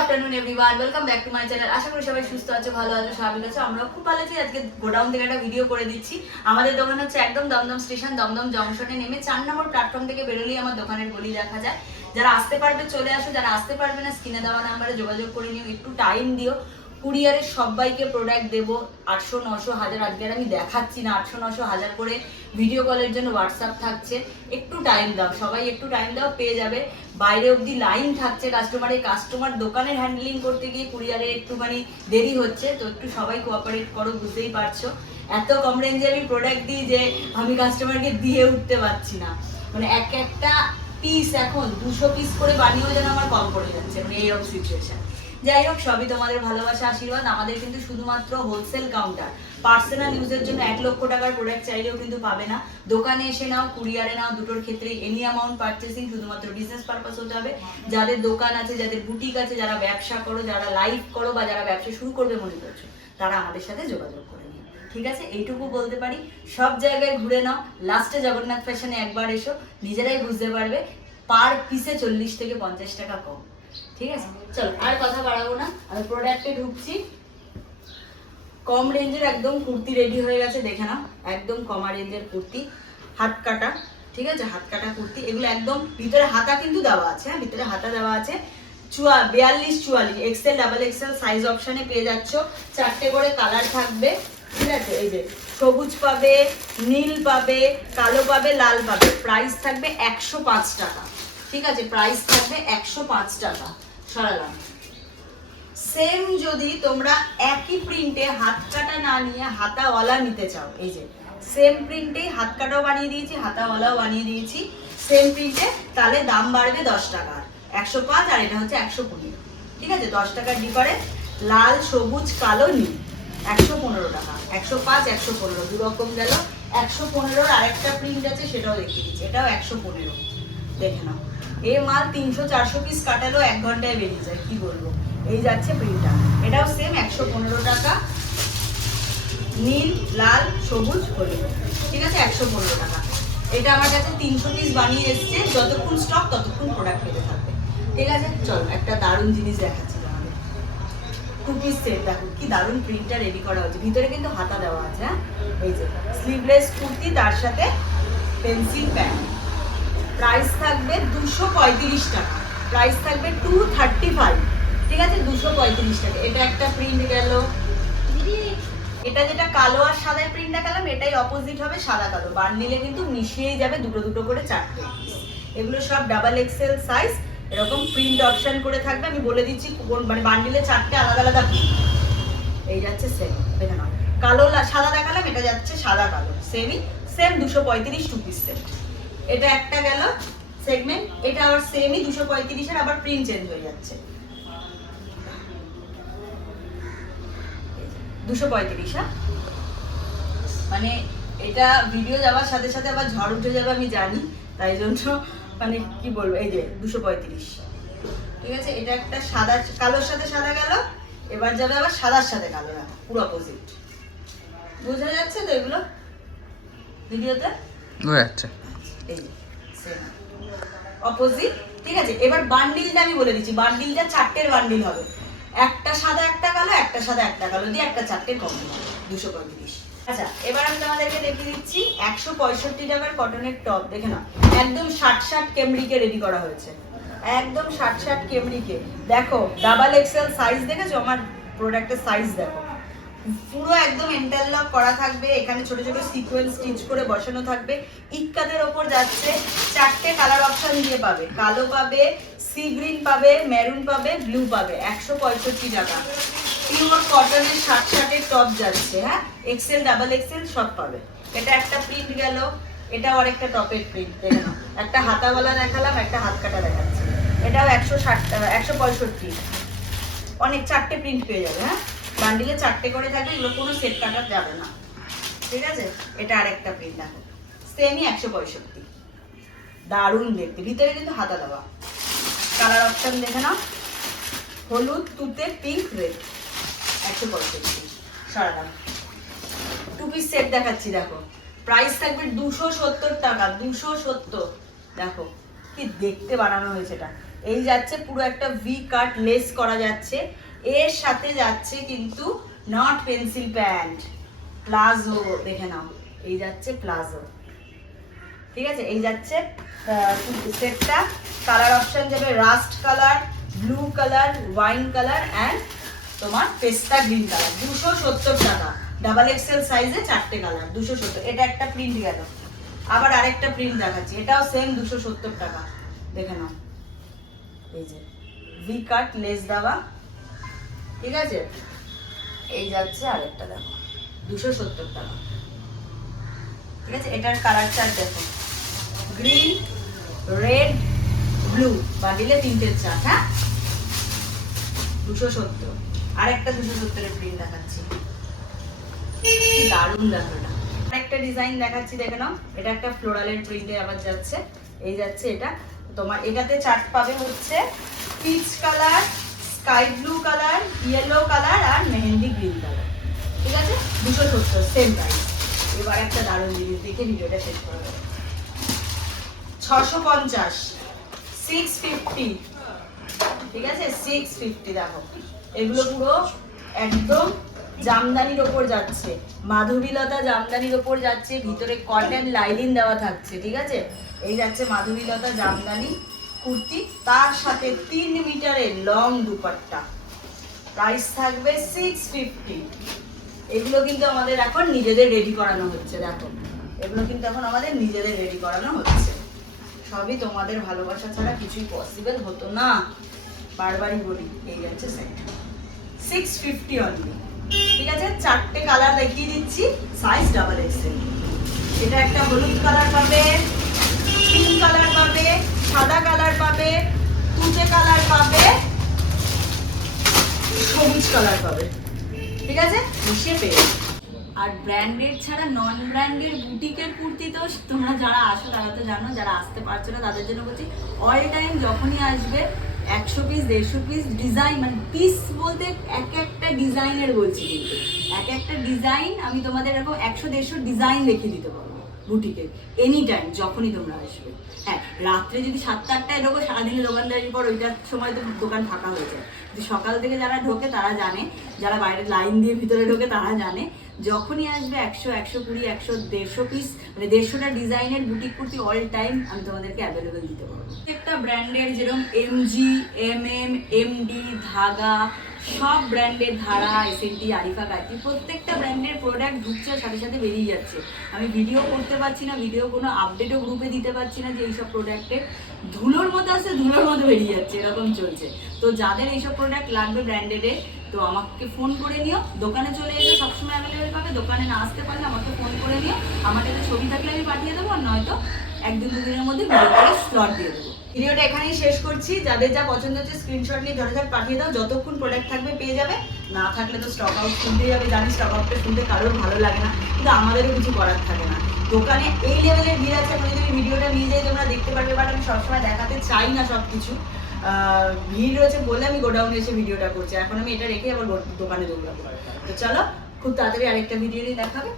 Afternoon everyone welcome back to my channel আশা করি সবাই সুস্থ ভালো স্বাভাবিক খুব ভালো আছি। আজকে গোডাউন থেকে একটা ভিডিও করে দিচ্ছি। আমাদের দোকান হচ্ছে একদম দমদম স্টেশন, দমদম জংশনে নেমে চার নম্বর প্ল্যাটফর্ম থেকে বেরোলেই আমার দোকানের গলি দেখা যায়। যারা আসতে পারবে, চলে আসো। যারা আসতে পারবে না, স্ক্রিনে দেওয়া নাম্বারে যোগাযোগ করে নিও। একটু টাইম দিও। কুরিয়ারের সবাইকে প্রোডাক্ট দেবো। আটশো, নশো, হাজার আজকে আমি দেখাচ্ছি না। আটশো, নশো, হাজার করে ভিডিও কলের জন্য হোয়াটসঅ্যাপ থাকছে। একটু টাইম দাও। সবাই একটু টাইম দাও, পেয়ে যাবে। বাইরে অবধি লাইন থাকছে কাস্টমারের কাস্টমার দোকানের হ্যান্ডলিং করতে গিয়ে কুরিয়ারে একটুখানি দেরি হচ্ছে। তো একটু সবাই কোঅপারেট করো, বুঝতেই পারছ। এত কম রেঞ্জে আমি প্রোডাক্ট দিই যে আমি কাস্টমারকে দিয়ে উঠতে পারছি না। মানে এক একটা পিস এখন দুশো পিস করে বানিয়েও যেন আমার কম পড়ে যাচ্ছে। মানে এইরকম সিচুয়েশন যাই হোক, সবই তোমাদের ভালোবাসা, আশীর্বাদ। আমাদের কিন্তু শুধুমাত্র হোলসেল কাউন্টার পার্সোনাল ইউজের জন্য এক লক্ষ টাকার প্রোডাক্ট চাইলেও কিন্তু পাবে না। দোকানে এসে নাও, কুরিয়ারে নাও, দুটোর ক্ষেত্রে এনি অ্যামাউন্ট পারচেসিং শুধুমাত্র বিজনেস পারপাস হতে হবে। যাদের দোকান আছে, যাদের বুটিক আছে, যারা ব্যবসা করো, যারা লাইভ করো বা যারা ব্যবসা শুরু করবে, মনে করছ, তারা আমাদের সাথে যোগাযোগ করে নিও। ঠিক আছে? এইটুকু বলতে পারি। সব জায়গায় ঘুরে নাও। লাস্টে জগন্নাথ ফ্যাশনে একবার এসো। নিজেরাই বুঝতে পারবে পার পিসে চল্লিশ থেকে পঞ্চাশ টাকা কম। ঠিক আছে? চলো, আর কথা বাড়াবো না। আমি প্রোডাক্টে ঢুকছি। কম রেঞ্জের একদম কুর্তি রেডি হয়ে গেছে, দেখে নাও। একদম কমা রেঞ্জের কুর্তি, হাত কাটা, ঠিক আছে? হাত কাটা কুর্তি, এগুলো একদম ভিতরে হাতা কিন্তু দেওয়া আছে হ্যাঁ? ভিতরে হাতা দেওয়া আছে। চুয়া, বিয়াল্লিশ চুয়াল্লিশ এক্সেল ডাবল এক্সেল সাইজ অপশানে পেয়ে যাচ্ছ। চারটে করে কালার থাকবে, ঠিক আছে? এই যে, সবুজ পাবে, নীল পাবে, কালো পাবে, লাল পাবে। প্রাইস থাকবে একশো পাঁচ টাকা, ঠিক আছে? প্রাইস থাকবে একশো পাঁচ টাকা। সরালাম সেম যদি তোমরা একই প্রিন্টে হাত কাটা না নিয়ে হাতাওয়ালা নিতে চাও, এই যে সেম প্রিন্টে হাত কাটাও বানিয়ে দিয়েছি, হাতাওয়ালাও বানিয়ে দিয়েছি সেম প্রিন্টে তাহলে দাম বাড়বে দশ টাকা। একশো পাঁচ আর এটা হচ্ছে একশো পনেরো। ঠিক আছে? দশ টাকার ডিফারেন্স, লাল, সবুজ, কালো, নীল। একশো পনেরো টাকা। একশো পাঁচ, একশো পনেরো। দু রকম গেল। একশো পনেরোর আরেকটা প্রিন্ট আছে, সেটাও দেখিয়ে দিচ্ছি। এটাও একশো পনেরো। দেখে নাও। এ মাল তিনশো, চারশো পিস কাটালেও এক ঘন্টায় বেরিয়ে যায়, কি বলব? এই যাচ্ছে প্রিন্টটা এটাও সেম একশো পনেরো টাকা। নীল, লাল, সবুজ, হলুদ। ঠিক আছে? একশো পনেরো টাকা। এটা আমার কাছে তিনশো পিস বানিয়ে এসছে। যতক্ষণ স্টক ততক্ষণ প্রোডাক্ট পেতে থাকবে। ঠিক আছে? চলো, একটা দারুণ জিনিস দেখাচ্ছি তোমাদের। টু পিস সেট দেখো, কি দারুণ প্রিন্টটা রেডি করা হচ্ছে ভিতরে কিন্তু হাতা দেওয়া আছে হ্যাঁ? এই যে স্লিভলেস কুর্তি, তার সাথে পেন্সিল প্যান্ট প্রাইস থাকবে দুশো পঁয়ত্রিশ টাকা। প্রাইস থাকবে টু থার্টি ফাইভ ঠিক আছে? দুশো পঁয়ত্রিশ টাকা। এটা একটা প্রিন্ট গেল। এটা যেটা কালো আর সাদা প্রিন্ট দেখালাম, এটাই অপোজিট হবে সাদা কালো। বান্ডিলে কিন্তু মিশিয়েই যাবে দুটো দুটো করে চারটে এগুলো সব ডাবল এক্সেল সাইজ এরকম প্রিন্ট অপশন করে থাকবে। আমি বলে দিচ্ছি মানে বান্ডিলে চারটে আলাদা আলাদা প্রিন্ট এই যাচ্ছে সেম কালো, সাদা দেখালাম, এটা যাচ্ছে সাদা কালো। সেমই সেম দুশো পঁয়ত্রিশ টু পিস সেট এটা একটা গেল সেগমেন্ট এটা আবার সেমই দুশো পঁয়ত্রিশের আবার প্রিন্ট চেঞ্জ হয়ে যাচ্ছে। দুশো পঁয়ত্রিশ হ্যাঁ? মানে এটা ভিডিও যাওয়ার সাথে সাথে আবার ঝড় উঠে যাবে আমি জানি, তাই জন্য মানে কি বলব, এই যে দুশো পঁয়ত্রিশ। ঠিক আছে, এটা একটা সাদা, কালোর সাথে সাদা গেল, এবার যাবে আবার সাদার সাথে কালো দেখো পুরো অপোজিট বোঝা যাচ্ছে তো এগুলো? ভিডিওতে বোঝা যাচ্ছে। অপোজিট ঠিক আছে, এবার বান্ডিলটা আমি বলে দিচ্ছি। বান্ডিলটা চারটের বান্ডিল হবে। একটা সাদা, একটা কালো, একটা সাদা, একটা কালো দিয়ে একটা চারটে কম দুশো পঁয়ত্রিশ। আচ্ছা এবার আমি তোমাদেরকে দেখিয়ে দিচ্ছি, একশো পঁয়ষট্টি টাকার কটনের টপ দেখে নাও, একদম ষাট ষাট কেমরিকে রেডি করা হয়েছে। একদম ষাট ষাট কেমরিকে। দেখো ডাবল এক্সেল সাইজ দেখেছ? আমার প্রোডাক্টের সাইজ দেখো। পুরো একদম ইন্টারলক করা থাকবে, এখানে ছোট ছোট সিকোয়েন্স স্টিচ করে বসানো থাকবে। ইক্কাদের ওপর যাচ্ছে, চারটে কালার অপশন দিয়ে পাবে। কালো পাবে সি গ্রিন পাবে মেরুন পাবে ব্লু পাবে। একশো পঁয়ষট্টি টাকা পিওর কটনের ষাট ষাটের টপ যাচ্ছে হ্যাঁ? এক্সেল ডাবল এক্সেল সব পাবে। এটা একটা প্রিন্ট গেল, এটাও আরেকটা টপের প্রিন্ট দেখে নাও। একটা হাতাওয়ালা দেখালাম, একটা হাত কাটা দেখাচ্ছি। এটাও একশো ষাট, একশো পঁয়ষট্টি। অনেক, চারটে প্রিন্ট পেয়ে যাবে হ্যাঁ? বান্ডিলে চারটে করে থাকবে এগুলো কোনো সেট কাটা যাবে না। ঠিক আছে? এটা আরেকটা প্রিন্ট দেখো। সেমই একশো পঁয়ষট্টি। দারুণ দেখতে। ভিতরে কিন্তু হাতা দেওয়া। কালার অপশন দেখে নাও। হলুদ, তুতে পিঙ্ক রেড একশো পঁয়ষট্টি। সরালাম। টু পিস সেট দেখাচ্ছি, দেখো। প্রাইস থাকবে দুশো সত্তর টাকা, দুশো সত্তর। দেখো, কি দেখতে বানানো হয়েছে এটা। এই যাচ্ছে পুরো একটা ভি কাট লেস করা যাচ্ছে। এর সাথে যাচ্ছে কিন্তু নট পেন্সিল প্যান্ট প্লাজো দেখে নাও। এই যাচ্ছে প্লাজো ঠিক আছে? এই যাচ্ছে সেটটা। কালার অপশন যাবে rust colour blue colour wine colour and তোমার পেস্তা গ্রিন কালার দুশো সত্তর টাকা। ডাবল এক্সেল সাইজে চারটে কালার দুশো সত্তর। এটা একটা প্রিন্ট গেল। আবার আরেকটা প্রিন্ট দেখাচ্ছি। এটাও সেম দুশো সত্তর টাকা। দেখে নাও। এই যে ভি কাট লেস দেওয়া। ঠিক আছে? এই যাচ্ছে আরেকটা দেখো। দুশো সত্তর টাকা। ঠিক আছে? এটার কালার চার্ট দেখো। গ্রিন রেড ব্লু বাদিলে তিনটে চার্ট হ্যাঁ? দুশো সত্তর। আরেকটা দুশো সত্তরের প্রিন্ট দেখাচ্ছি। দারুণ দেখো এটা আরেকটা ডিজাইন দেখাচ্ছি, দেখে নাও। এটা একটা ফ্লোরালের প্রিন্টে আবার যাচ্ছে। এই যাচ্ছে এটা। তোমার এটাতে চার্ট পাবে হচ্ছে peach colour sky blue colour, yellow colour আর মেহেন্দি গ্রিন কালার। ঠিক আছে? দুশো সত্তর সেম প্রাইস এবার একটা দারুণ জিনিস দেখে ভিডিওটা শেষ করে দেবো ছশো পঞ্চাশ সিক্স ফিফটি ঠিক আছে? সিক্স ফিফটি দেখো। এগুলো পুরো একদম জামদানির ওপর যাচ্ছে। মাধবীলতা জামদানির ওপর যাচ্ছে, ভিতরে কটন লাইলিন দেওয়া থাকছে, ঠিক আছে? এই যাচ্ছে মাধবীলতা জামদানি কুর্তি, তার সাথে তিন মিটারের লং দুপাট্টা। প্রাইস থাকবে সিক্স ফিফটি এগুলো কিন্তু আমাদের এখন নিজেদের রেডি করানো হচ্ছে, দেখো। এগুলো কিন্তু এখন আমাদের নিজেদের রেডি করানো হচ্ছে। সবই তোমাদের ভালোবাসা ছাড়া কিছুই পসিবল হতো না। বারবারই বলি, এই যাচ্ছে সেট সিক্স ফিফটি অনলি ঠিক আছে, চারটে কালার দেখিয়ে দিচ্ছি সাইজ ডাবল এক্সেল এটা একটা হলুদ কালার পাবে পিঙ্ক কালার পাবে সাদা কালার পাবে, তুতে কালার পাবে, সবুজ কালার পাবে। ঠিক আছে? মিশিয়ে পেয়ে আর ব্র্যান্ডেড ছাড়া নন ব্র্যান্ডেড বুটিকের কুর্তি তো তোমরা যারা আসো, তারা তো জানো, যারা আসতে পারছ না, তাদের জন্য বলছি অল টাইম যখনই আসবে, একশো পিস দেড়শো পিস ডিজাইন মানে পিস বলতে এক একটা ডিজাইনের বলছি। এক একটা ডিজাইন আমি তোমাদের এরকম একশো, দেড়শো ডিজাইন দেখিয়ে দিতে পারব। বুটিকে এনি টাইম যখনই তোমরা আসবে। হ্যাঁ রাত্রে যদি সাতটা আটটায় ঢোকো, সারাদিনে দোকানদারির পর ওইটার সময় তো দোকান ফাঁকা হয়ে যায়। কিন্তু সকাল থেকে যারা ঢোকে, তারা জানে। যারা বাইরে লাইন দিয়ে ভিতরে ঢোকে, তারা জানে। যখনই আসবে একশো একশো কুড়ি, একশো দেড়শো পিস মানে দেড়শোটা ডিজাইনের বুটিক কুর্তি অল টাইম আমি তোমাদেরকে অ্যাভেলেবেল দিতে পারব। প্রত্যেকটা ব্র্যান্ডের যেরকম এমজি এম এম এমডি ধাগা সব ব্র্যান্ডের ধারা এসএনটি আরিফা গায়ত্রী, প্রত্যেকটা ব্র্যান্ডের প্রোডাক্ট ঢুকছে, সাথে সাথে বেরিয়ে যাচ্ছে। আমি ভিডিও করতে পারছি না ভিডিও কোনো আপডেটও গ্রুপে দিতে পারছি না যে এইসব প্রোডাক্টে ধুলোর মতো আসছে, ধুলোর মতো বেরিয়ে যাচ্ছে, এরকম চলছে। তো যাদের এইসব প্রোডাক্ট লাগবে ব্র্যান্ডেডে তো আমাকে ফোন করে নিও। দোকানে চলে এসে সবসময় অ্যাভেলেবেল পাবে, দোকানে না আসতে পারলে আমাকে ফোন করে নিও। আমার কাছে ছবি থাকলে আমি পাঠিয়ে দেবো, আর নয়তো একদিন দুদিনের মধ্যে ভিডিও করে স্লট দিয়ে দেবো। ভিডিওটা এখানেই শেষ করছি। যাদের যা পছন্দ হচ্ছে স্ক্রিনশট নিয়ে ঝটাঝট পাঠিয়ে দাও। যতক্ষণ প্রোডাক্ট থাকবে পেয়ে যাবে। না থাকলে তো স্টক আউট শুনতে যাবে জানি স্টক আউটটা শুনতে কারোর ভালো লাগে না। কিন্তু আমাদেরও কিছু করার থাকে না। দোকানে এই লেভেলের ভিড় আছে এখন যদি আমি ভিডিওটা নিয়ে যাই তোমরা দেখতে পারবে। বাট আমি সবসময় দেখাতে চাই না সব কিছু ভিড় রয়েছে বলে আমি গোডাউনে এসে ভিডিওটা করছি। এখন আমি এটা রেখে আবার দোকানে দৌড়াবো তো চলো, খুব তাড়াতাড়ি আরেকটা ভিডিও নিয়ে দেখাবে